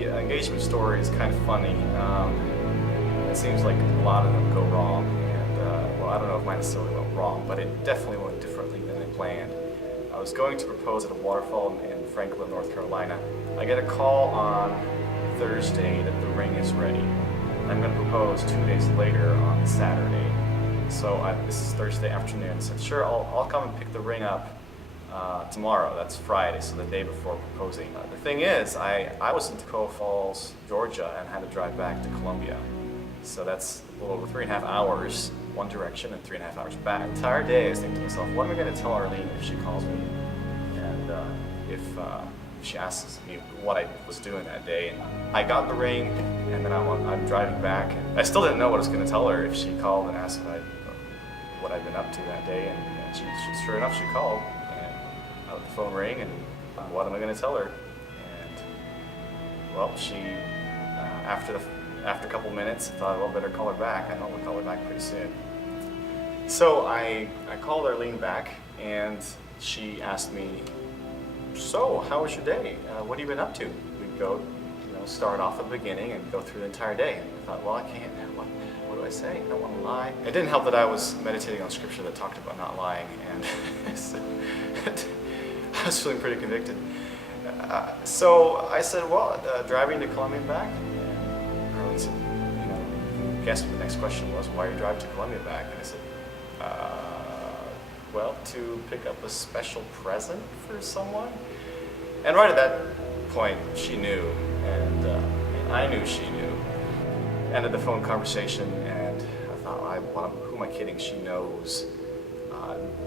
the engagement story is kind of funny. It seems like a lot of them go wrong, and well, I don't know if mine necessarily went wrong, but it definitely went differently than I planned. I was going to propose at a waterfall in Franklin, North Carolina. I get a call on Thursday that the ring is ready. I'm going to propose 2 days later on Saturday. So this is Thursday afternoon. I said, sure, I'll come and pick the ring up tomorrow. That's Friday, so the day before proposing. The thing is, I was in Tacoma Falls, Georgia, and had to drive back to Columbia. So that's a little over 3.5 hours one direction and 3.5 hours back. The entire day I was thinking to myself, what am I going to tell Arlene if she calls me? And if she asks me what I was doing that day. And I got the ring, and then I'm driving back. And I still didn't know what I was going to tell her if she called and asked what I'd been up to that day. And she sure enough, she called, and I let the phone ring, and what am I going to tell her? And well, she after a couple minutes, I thought, well, better call her back. I know we'll call her back pretty soon. So I called Arlene back, and she asked me, so how was your day? What have you been up to? We'd go, start off at the beginning and go through the entire day. And I thought, well, I can't. What do I say? I don't want to lie. It didn't help that I was meditating on scripture that talked about not lying, and so I was feeling pretty convicted. So I said, well, driving to Columbia and back. And Arlene said, guess what the next question was, why are you driving to Columbia and back? And I said, well, to pick up a special present for someone. And right at that point, she knew, and I knew she knew. Ended the phone conversation, and I thought, who am I kidding? She knows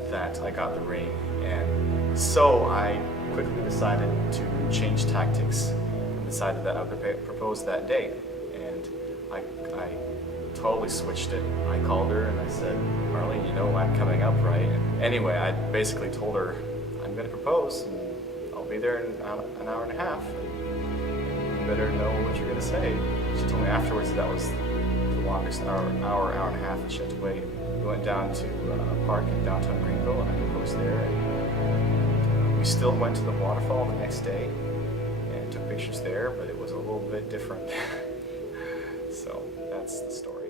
that I got the ring. And so I quickly decided to change tactics and decided that I would propose that day. And I totally switched it. I called her and I said, Marlene, I'm coming up, right? And anyway, I basically told her, I'm going to propose, and I'll be there in an hour and a half. You better know what you're going to say. She told me afterwards that was the longest hour and a half that she had to wait. We went down to a park in downtown Greenville, and I proposed there. And we still went to the waterfall the next day and took pictures there, but it was a little bit different. So that's the story.